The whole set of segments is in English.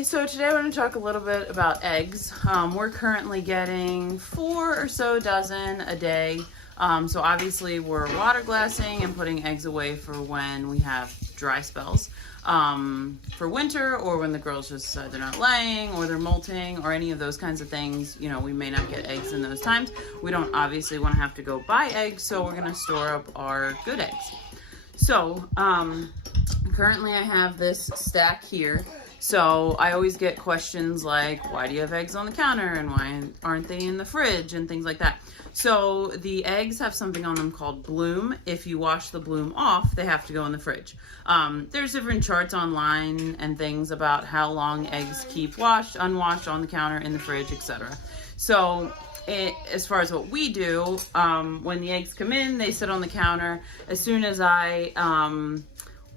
everybody. So today I want to talk a little bit about eggs. We're currently getting 4 or so dozen a day. So obviously we're water glassing and putting eggs away for when we have dry spells. For winter, or when the girls just they're not laying or they're molting or any of those kinds of things, you know, we may not get eggs in those times. We don't obviously want to have to go buy eggs, so we're going to store up our good eggs. So currently I have this stack here. So I always get questions like, why do you have eggs on the counter and why aren't they in the fridge and things like that. So the eggs have something on them called bloom. If you wash the bloom off, they have to go in the fridge. There's different charts online and things about how long eggs keep washed, unwashed, on the counter, in the fridge, etc. So as far as what we do, when the eggs come in, they sit on the counter. As soon as I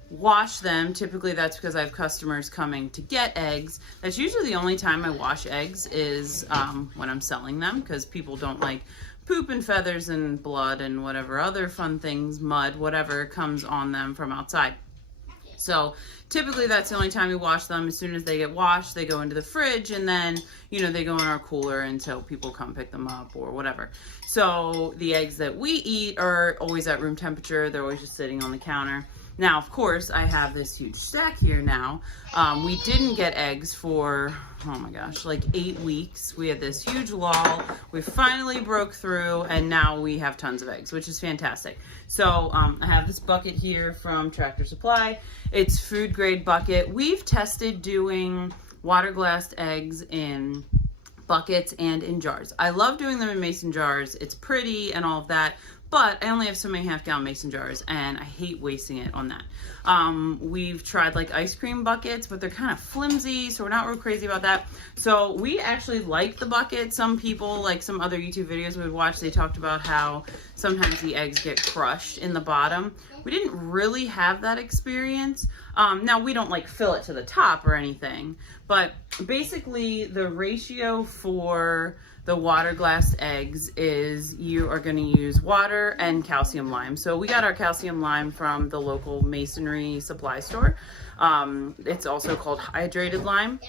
wash them, typically that's because I have customers coming to get eggs. That's usually the only time I wash eggs is when I'm selling them, because people don't like poop and feathers and blood and whatever other fun things, mud, whatever comes on them from outside. So typically that's the only time we wash them. As soon as they get washed, they go into the fridge, and then, you know, they go in our cooler until people come pick them up or whatever. So the eggs that we eat are always at room temperature. They're always just sitting on the counter. Now, of course, I have this huge stack here now. We didn't get eggs for, oh my gosh, like 8 weeks. We had this huge lull. We finally broke through, and now we have tons of eggs, which is fantastic. So I have this bucket here from Tractor Supply. It's food grade bucket. We've tested doing water glassed eggs in buckets and in jars. I love doing them in mason jars. It's pretty and all of that. But I only have so many half-gallon mason jars, and I hate wasting it on that. We've tried like ice cream buckets, but they're kind of flimsy, so we're not real crazy about that. So we actually like the bucket. Some people, like some other YouTube videos we would watch, they talked about how sometimes the eggs get crushed in the bottom. We didn't really have that experience. Now, we don't like fill it to the top or anything, but basically the ratio for the water glass eggs is you are going to use water and calcium lime. So we got our calcium lime from the local masonry supply store. It's also called hydrated lime.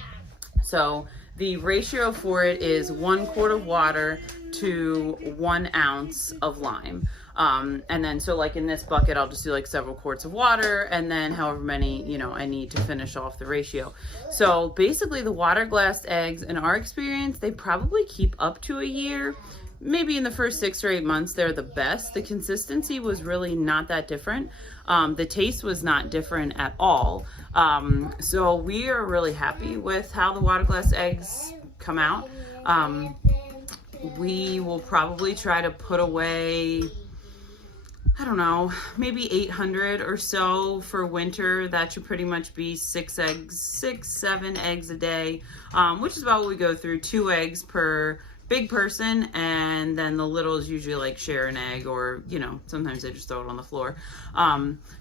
So the ratio for it is 1 quart of water to 1 ounce of lime. And then, so like in this bucket, I'll just do like several quarts of water, and then however many, you know, I need to finish off the ratio. So basically the water glassed eggs, in our experience, they probably keep up to a year. Maybe in the first 6 or 8 months, they're the best. The consistency was really not that different. The taste was not different at all. So we are really happy with how the water glass eggs come out. We will probably try to put away, I don't know, maybe 800 or so for winter. That should pretty much be 6 eggs, 6, 7 eggs a day, which is about what we go through. 2 eggs per big person, and then the littles usually like share an egg, or, you know, sometimes they just throw it on the floor.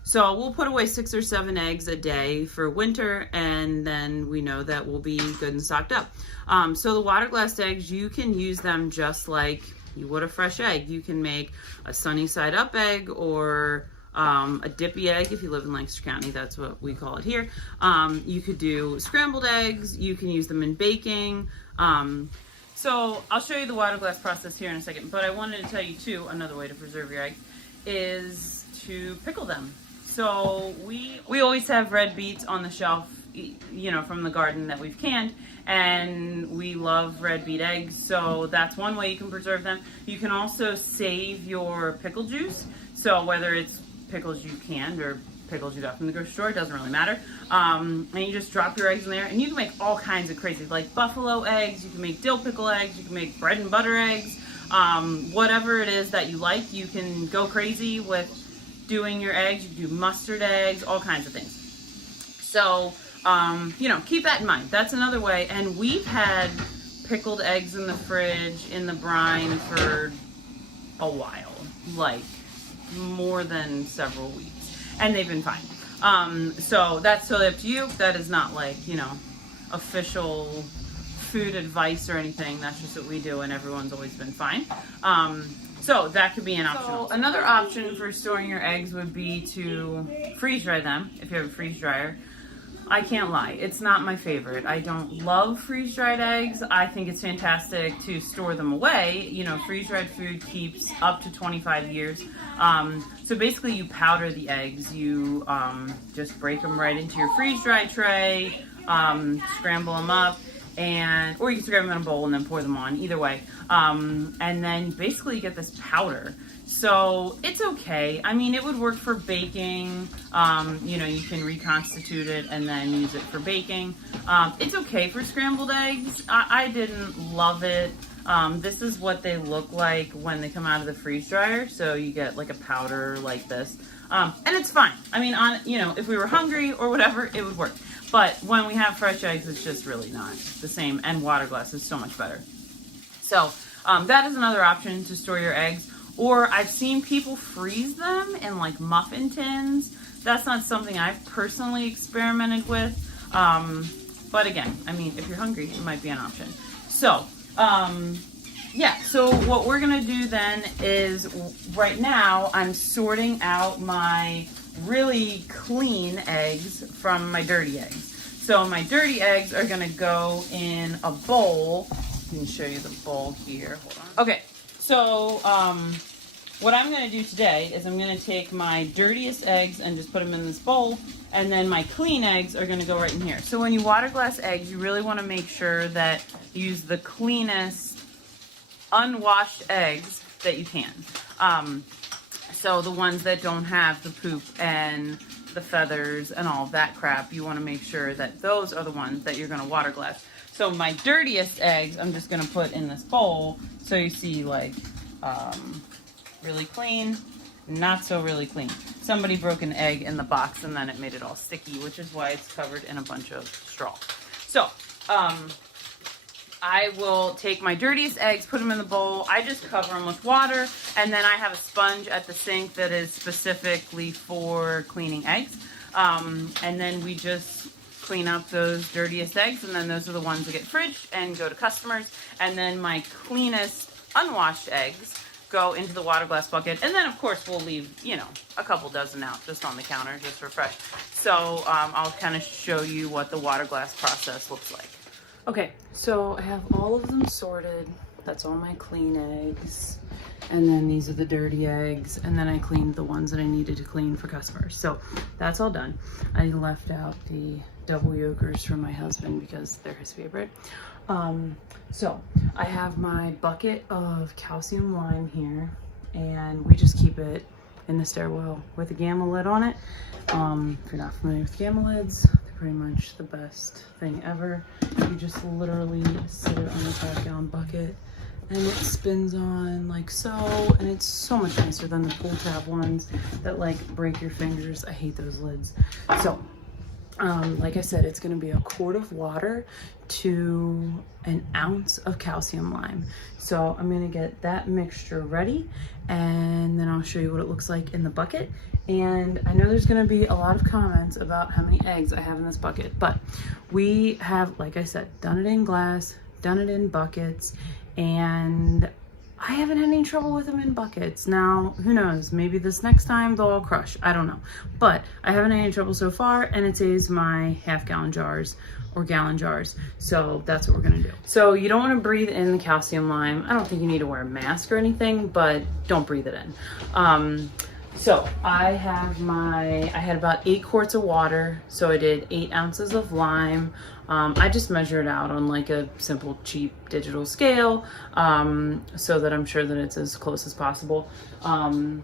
So we'll put away 6 or 7 eggs a day for winter, and then we know that we'll be good and stocked up. So the water glass eggs, you can use them just like you would a fresh egg. You can make a sunny side up egg, or a dippy egg. If you live in Lancaster County, that's what we call it here. You could do scrambled eggs. You can use them in baking. So I'll show you the water glass process here in a second, but I wanted to tell you too, another way to preserve your eggs is to pickle them. So we always have red beets on the shelf, you know, from the garden that we've canned, and we love red beet eggs, so that's one way you can preserve them. You can also save your pickle juice, so whether it's pickles you canned or pickles you got from the grocery store, it doesn't really matter. And you just drop your eggs in there, and you can make all kinds of crazy, like buffalo eggs, you can make dill pickle eggs, you can make bread and butter eggs, whatever it is that you like. You can go crazy with doing your eggs. You can do mustard eggs, all kinds of things. So you know, keep that in mind. That's another way. And we've had pickled eggs in the fridge, in the brine, for a while, like more than several weeks, and they've been fine. So that's totally up to you. That is not like, you know, official food advice or anything. That's just what we do, and everyone's always been fine. So that could be an option. So another option for storing your eggs would be to freeze dry them if you have a freeze dryer. I can't lie. It's not my favorite. I don't love freeze-dried eggs. I think it's fantastic to store them away. You know, freeze-dried food keeps up to 25 years. So basically you powder the eggs. You just break them right into your freeze-dry tray, scramble them up, or you can scramble them in a bowl and then pour them on, either way. And then basically you get this powder. So it's okay. I mean, it would work for baking. You know, you can reconstitute it and then use it for baking. It's okay for scrambled eggs. I didn't love it. This is what they look like when they come out of the freeze dryer. So you get like a powder like this. And it's fine. I mean, you know, if we were hungry or whatever, it would work. But when we have fresh eggs, it's just really not the same. And Waterglass is so much better. So that is another option to store your eggs. Or I've seen people freeze them in like muffin tins. That's not something I've personally experimented with. But again, I mean, if you're hungry, it might be an option. So, yeah, so what we're gonna do then is right now I'm sorting out my really clean eggs from my dirty eggs. So my dirty eggs are gonna go in a bowl. I can show you the bowl here, hold on. Okay. So, what I'm going to do today is I'm going to take my dirtiest eggs and just put them in this bowl, and then my clean eggs are going to go right in here. So when you water glass eggs, you really want to make sure that you use the cleanest, unwashed eggs that you can. So the ones that don't have the poop and the feathers and all that crap, you want to make sure that those are the ones that you're going to water glass. So my dirtiest eggs, I'm just gonna put in this bowl. So you see like really clean, not so really clean. Somebody broke an egg in the box and then it made it all sticky, which is why it's covered in a bunch of straw. So I will take my dirtiest eggs, put them in the bowl. I just cover them with water, and then I have a sponge at the sink that is specifically for cleaning eggs. And then we just clean up those dirtiest eggs, and then those are the ones that get fridged and go to customers. And then my cleanest unwashed eggs go into the water glass bucket, and then of course we'll leave, you know, a couple dozen out just on the counter just for fresh. So I'll kind of show you what the water glass process looks like. Okay, so I have all of them sorted. That's all my clean eggs, and then these are the dirty eggs, and then I cleaned the ones that I needed to clean for customers. So that's all done. I left out the double yolkers from my husband because they're his favorite. So I have my bucket of calcium lime here, and we just keep it in the stairwell with a gamma lid on it. If you're not familiar with gamma lids, they're pretty much the best thing ever. You just literally sit it on the 5-gallon bucket and it spins on like so, and it's so much nicer than the pull tab ones that like break your fingers. I hate those lids. So like I said, it's going to be a quart of water to an ounce of calcium lime. So I'm going to get that mixture ready, and then I'll show you what it looks like in the bucket. And I know there's going to be a lot of comments about how many eggs I have in this bucket, but we have, like I said, done it in glass, done it in buckets, and I haven't had any trouble with them in buckets. Now, who knows? Maybe this next time they'll all crush. I don't know. But I haven't had any trouble so far, and it saves my half-gallon jars or gallon jars. So that's what we're gonna do. So you don't wanna breathe in the calcium lime. I don't think you need to wear a mask or anything, but don't breathe it in. So I had about 8 quarts of water. So I did 8 ounces of lime. I just measure it out on like a simple, cheap digital scale, so that I'm sure that it's as close as possible. And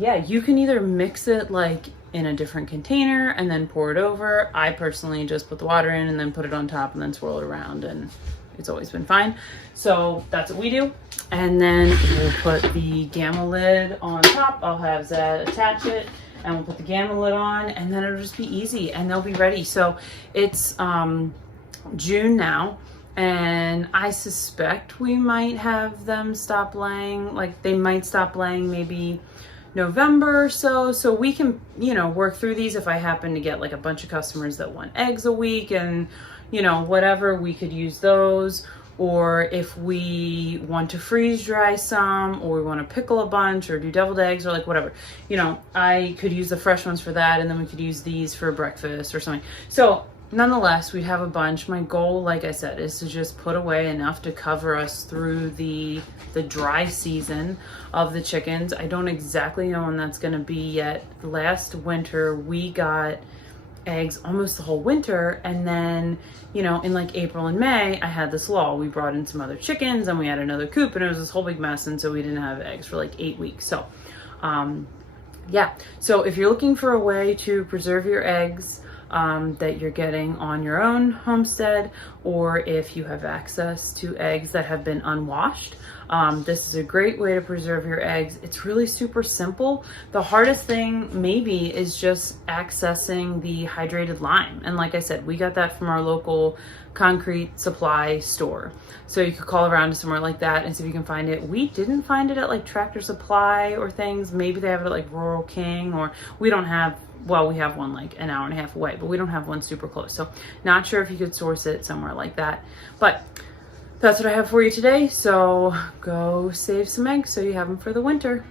yeah, you can either mix it like in a different container and then pour it over. I personally just put the water in and then put it on top and then swirl it around, and it's always been fine. So that's what we do. And then we'll put the gamma lid on top. I'll have Zed attach it, and we'll put the gamma lid on, and then it'll just be easy and they'll be ready. So it's June now, and I suspect we might have them stop laying. Like they might stop laying maybe November or so. So we can, you know, work through these. If I happen to get like a bunch of customers that want eggs a week and, you know, whatever, we could use those. or if we want to freeze dry some, or we want to pickle a bunch, or do deviled eggs, or like whatever, you know, I could use the fresh ones for that, and then we could use these for breakfast or something. So nonetheless, we'd have a bunch. My goal, like I said, is to just put away enough to cover us through the dry season of the chickens. I don't exactly know when that's going to be yet. Last winter, we got eggs almost the whole winter, and then, you know, in like April and May, I had this lull. We brought in some other chickens, and we had another coop, and it was this whole big mess, and so we didn't have eggs for like 8 weeks. So yeah, so if you're looking for a way to preserve your eggs that you're getting on your own homestead, or if you have access to eggs that have been unwashed, this is a great way to preserve your eggs. It's really super simple. The hardest thing maybe is just accessing the hydrated lime. And like I said, we got that from our local concrete supply store. So you could call around to somewhere like that and see if you can find it. We didn't find it at like Tractor Supply or things. Maybe they have it at like Rural King, or we don't have, well, we have one like an hour and a half away, but we don't have one super close. So not sure if you could source it somewhere like that. But that's what I have for you today. So go save some eggs so you have them for the winter.